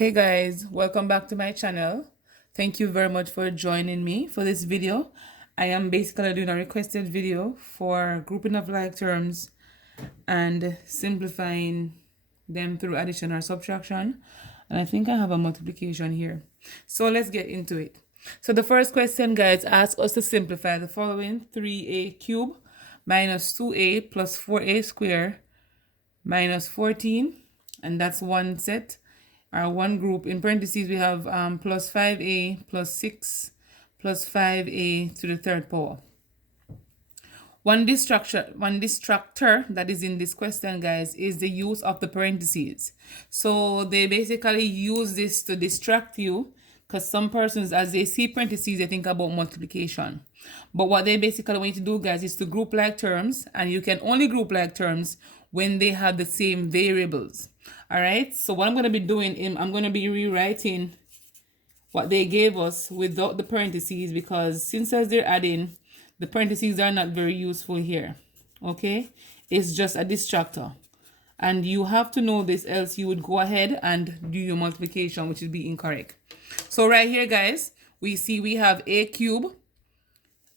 Hey guys, welcome back to my channel. Thank you very much for joining me for this video. I am basically doing a requested video for grouping of like terms and simplifying them through addition or subtraction. And I think I have a multiplication here. So let's get into it. So the first question, guys, asks us to simplify the following: 3a cubed minus 2a plus 4a squared minus 14, and that's one set. Our one group. In parentheses, we have plus 5a plus 6 plus 5a to the third power. One distractor that is in this question, guys, is the use of the parentheses. So they basically use this to distract you, because some persons, as they see parentheses, they think about multiplication. But what they basically want you to do, guys, is to group like terms, and you can only group like terms when they have the same variables. All right, so what I'm going to be doing is I'm going to be rewriting what they gave us without the parentheses, because since as they're adding, the parentheses are not very useful here. Okay, it's just a distractor, and you have to know this, else you would go ahead and do your multiplication, which would be incorrect. So right here, guys, we see we have a cube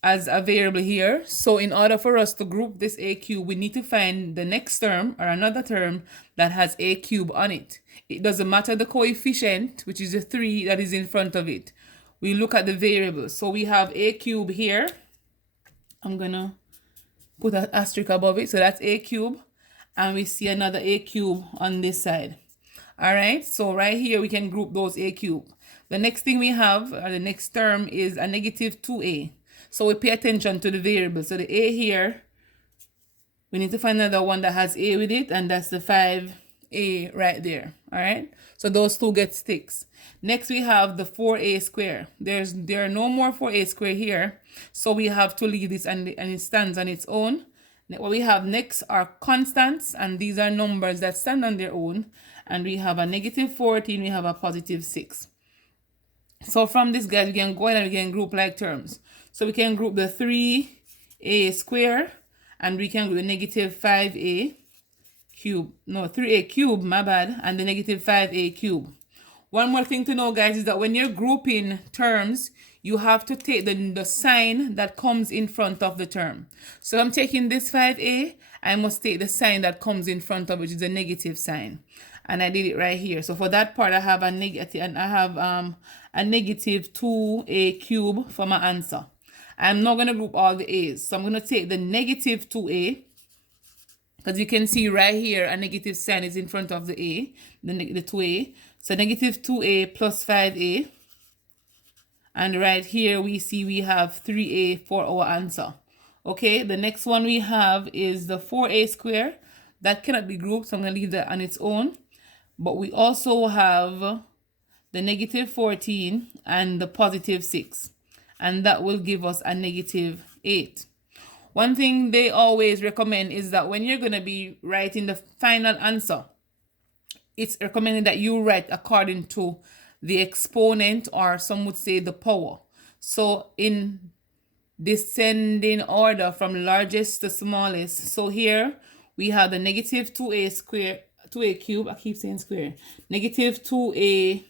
as a variable here. So in order for us to group this a cube, we need to find the next term or another term that has a cube on it. It doesn't matter the coefficient, which is the 3 that is in front of it. We look at the variable. So we have a cube here. I'm gonna put an asterisk above it. So that's a cube. And we see another a cube on this side. All right, so right here we can group those a cube. The next thing we have, or the next term, is a negative 2a. So we pay attention to the variable. So the a here, we need to find another one that has a with it, and that's the 5a right there. All right, so those two get sticks. Next we have the 4a square. There are no more 4a square here, so we have to leave this, and it stands on its own. What we have next are constants, and these are numbers that stand on their own. And we have a negative 14, we have a positive 6. So from this, guys, we can go ahead and we can group like terms. So we can group the 3a square, and we can group the negative 5a cube. No, 3a cube, my bad, and the negative 5a cube. One more thing to know, guys, is that when you're grouping terms, you have to take the sign that comes in front of the term. So I'm taking this 5a, I must take the sign that comes in front of it, which is a negative sign. And I did it right here. So for that part, I have a negative, and I have a negative 2a cube for my answer. I'm not going to group all the a's. So I'm going to take the negative 2a, because you can see right here a negative sign is in front of the a, the 2a. So negative 2a plus 5a. And right here we see we have 3a for our answer. Okay, the next one we have is the 4a square. That cannot be grouped, so I'm going to leave that on its own. But we also have the negative 14 and the positive 6. And that will give us a negative 8. One thing they always recommend is that when you're going to be writing the final answer, it's recommended that you write according to the exponent, or some would say the power. So in descending order from largest to smallest. So here we have the negative 2a square, 2a cube, I keep saying square, negative 2a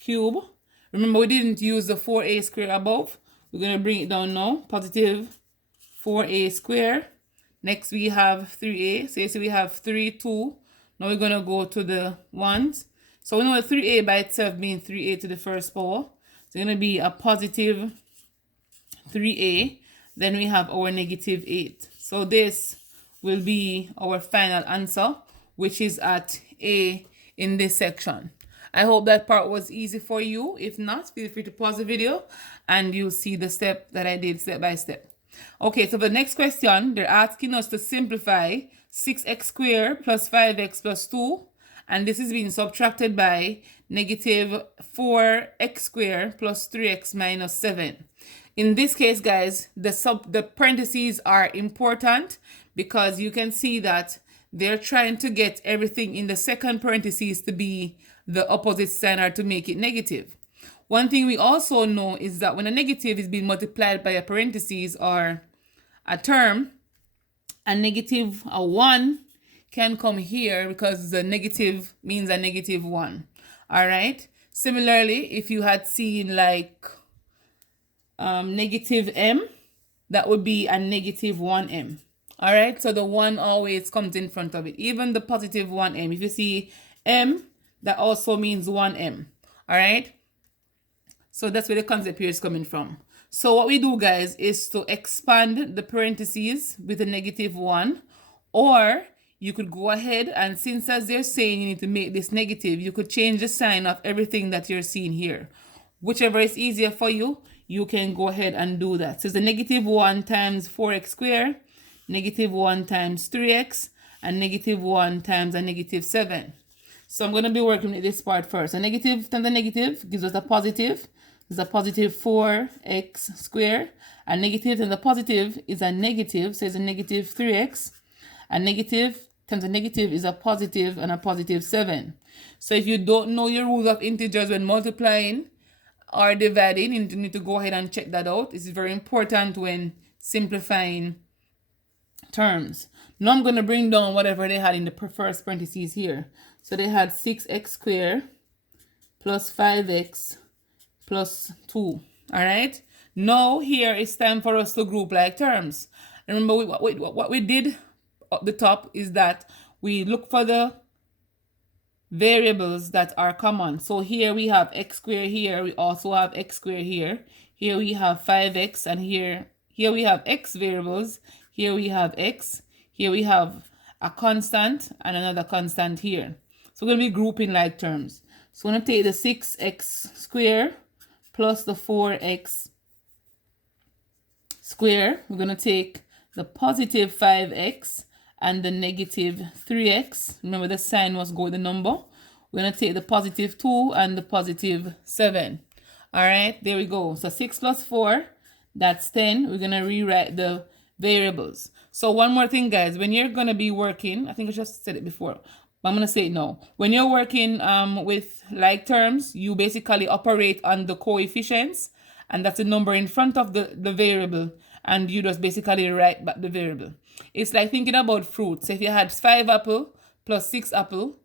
cube. Remember, we didn't use the 4a square above. We're going to bring it down now. Positive 4a square. Next we have 3a. So you see we have 3, 2. Now we're going to go to the ones. So we know that 3a by itself means 3a to the first power. So it's going to be a positive 3a. Then we have our negative 8. So this will be our final answer, which is at A in this section. I hope that part was easy for you. If not, feel free to pause the video and you'll see the step that I did step by step. Okay, so the next question, they're asking us to simplify 6x squared plus 5x plus 2. And this is being subtracted by negative 4x squared plus 3x minus 7. In this case, guys, the parentheses are important, because you can see that they're trying to get everything in the second parentheses to be the opposite sign, or to make it negative. One thing we also know is that when a negative is being multiplied by a parentheses or a term, a negative 1 can come here, because the negative means a negative 1. All right. Similarly, if you had seen like negative m, that would be a negative 1m. All right, so the 1 always comes in front of it. Even the positive 1m, if you see m, that also means 1m. All right, so that's where the concept here is coming from. So what we do, guys, is to expand the parentheses with a negative 1, or you could go ahead and, since as they're saying you need to make this negative, you could change the sign of everything that you're seeing here. Whichever is easier for you, you can go ahead and do that. So it's a negative 1 times 4x squared, negative 1 times 3x, and negative 1 times a negative 7. So I'm going to be working with this part first. A negative times a negative gives us a positive. It's a positive 4x squared. A negative times a positive is a negative, so it's a negative 3x. A negative times a negative is a positive, and a positive 7. So if you don't know your rules of integers when multiplying or dividing, you need to go ahead and check that out. This is very important when simplifying terms. Now I'm going to bring down whatever they had in the first parentheses here. So they had 6x squared plus 5x plus 2. All right. Now here it's time for us to group like terms. Remember what we did up the top is that we look for the variables that are common. So here we have x squared here. We also have x squared here. Here we have 5x, and here we have x variables. Here we have x. Here we have a constant and another constant here. So we're going to be grouping like terms. So we're going to take the 6x squared plus the 4x squared. We're going to take the positive 5x and the negative 3x. Remember, the sign must go with the number. We're going to take the positive 2 and the positive 7. All right, there we go. So 6 plus 4, that's 10. We're going to rewrite the variables. So one more thing, guys. When you're going to be working, I think I just said it before, but I'm going to say it now. When you're working with like terms, you basically operate on the coefficients, and that's the number in front of the variable, and you just basically write back the variable. It's like thinking about fruit. So if you had 5 apple plus 6 apple,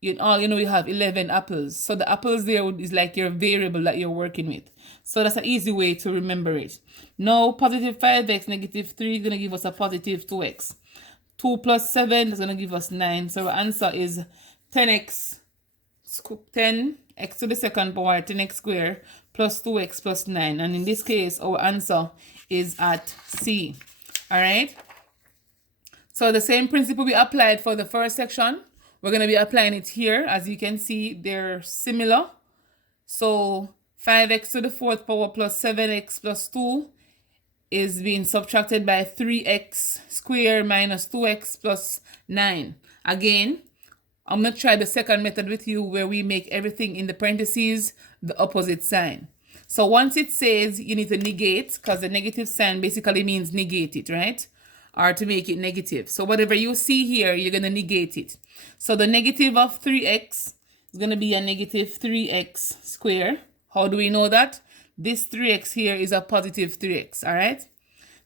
you have 11 apples. So the apples there is like your variable that you're working with. So that's an easy way to remember it. Now, positive 5x, negative 3 is going to give us a positive 2x. 2 plus 7 is going to give us 9. So our answer is 10x to the second power, 10x squared, plus 2x plus 9. And in this case, our answer is at C. All right. So the same principle we applied for the first section, we're going to be applying it here. As you can see, they're similar. So 5x to the fourth power plus 7x plus 2 is being subtracted by 3x squared minus 2x plus 9. Again, I'm going to try the second method with you, where we make everything in the parentheses the opposite sign. So once it says you need to negate, because the negative sign basically means negate it, right? Or to make it negative. So whatever you see here, you're going to negate it. So the negative of 3x is going to be a negative 3x squared. How do we know that? This 3x here is a positive 3x, all right?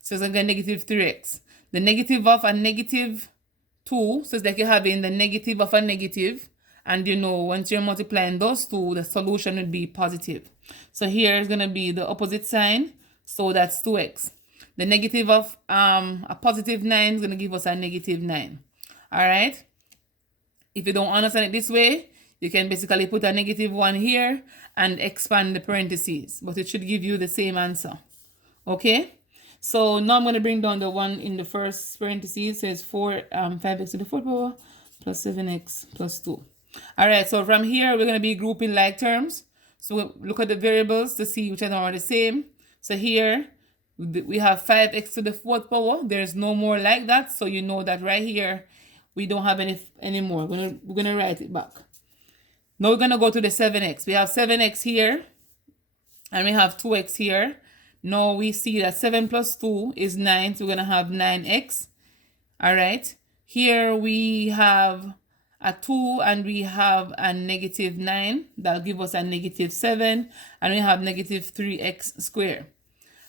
So it's going to be negative 3x. The negative of a negative 2, so it's like you're having the negative of a negative, and once you're multiplying those two, the solution would be positive. So here is going to be the opposite sign, so that's 2x. The negative of a positive 9 is going to give us a negative 9. All right? If you don't understand it this way, you can basically put a negative 1 here and expand the parentheses, but it should give you the same answer. Okay? So now I'm going to bring down the one in the first parentheses. It says 5x to the fourth power plus 7x plus 2. All right, so from here, we're going to be grouping like terms. So we'll look at the variables to see which of them are the same. So here, we have 5x to the fourth power. There's no more like that. So you know that right here, we don't have any more. We're going to write it back. Now we're going to go to the 7x. We have 7x here, and we have 2x here. Now we see that 7 plus 2 is 9, so we're going to have 9x. All right. Here we have a 2, and we have a negative 9. That'll give us a negative 7, and we have negative 3x squared.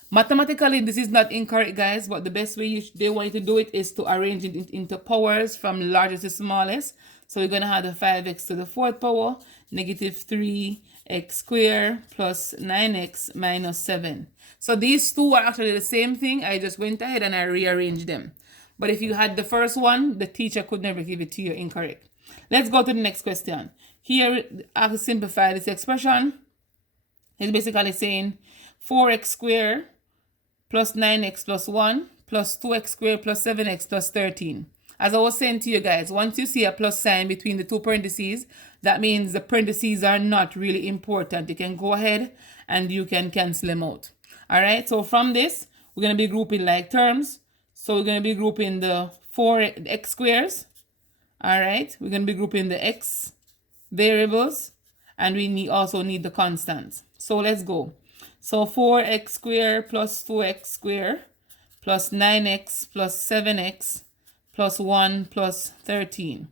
Mathematically, this is not incorrect, guys, but the best way they want you to do it is to arrange it into powers from largest to smallest. So we're going to have the 5x to the fourth power, negative 3x squared plus 9x minus 7. So these two are actually the same thing. I just went ahead and I rearranged them. But if you had the first one, the teacher could never give it to you incorrect. Let's go to the next question. Here, I have to simplify this expression. It's basically saying 4x squared plus 9x plus 1 plus 2x squared plus 7x plus 13. As I was saying to you guys, once you see a plus sign between the two parentheses, that means the parentheses are not really important. You can go ahead and you can cancel them out. All right, so from this, we're going to be grouping like terms. So we're going to be grouping the 4x squares. All right, we're going to be grouping the x variables, and we also need the constants. So let's go. So 4x squared plus 2x squared plus 9x plus 7x plus 1 plus 13.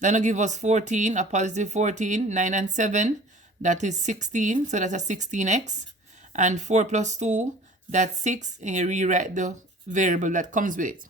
Then it'll give us 14, a positive 14, 9 and 7, that is 16, so that's a 16x. And 4 plus 2, that's 6, and you rewrite the variable that comes with it.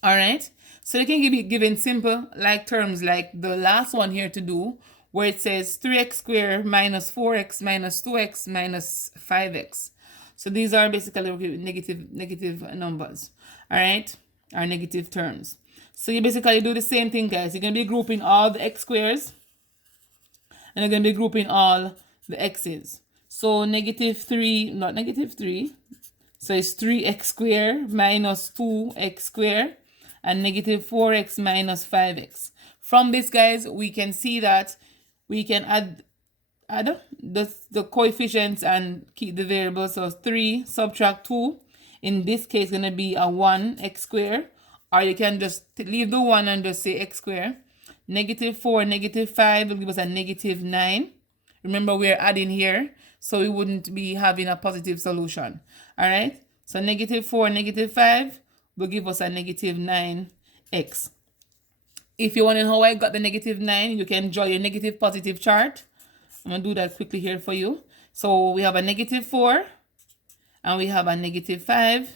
All right, so they can be given simple like terms like the last one here to do, where it says 3x squared minus 4x minus 2x minus 5x. So these are basically negative numbers, all right, or negative terms. So you basically do the same thing, guys. You're going to be grouping all the x squares, and you're going to be grouping all the x's. So negative 3, not negative 3, so it's 3x squared minus 2x squared, and negative 4x minus 5x. From this, guys, we can see that we can add the coefficients and keep the variables. So 3 subtract 2. In this case, going to be a 1x squared. Or you can just leave the 1 and just say x squared. Negative 4, negative 5 will give us a negative 9. Remember, we're adding here, so we wouldn't be having a positive solution. All right? So negative 4, negative 5 will give us a negative 9x. If you want to know how I got the negative 9, you can draw your negative positive chart. I'm going to do that quickly here for you. So we have a negative 4 and we have a negative 5.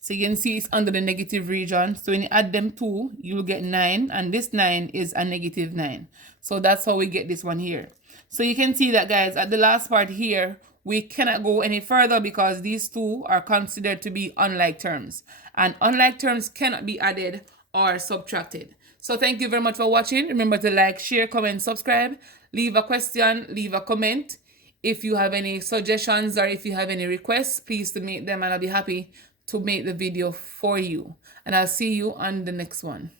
So you can see it's under the negative region. So when you add them two, you will get 9, and this 9 is a negative 9. So that's how we get this one here. So you can see that, guys, at the last part here, we cannot go any further because these two are considered to be unlike terms. And unlike terms cannot be added or subtracted. So thank you very much for watching. Remember to like, share, comment, subscribe. Leave a question, leave a comment. If you have any suggestions or if you have any requests, please to make them, and I'll be happy to make the video for you. And I'll see you on the next one.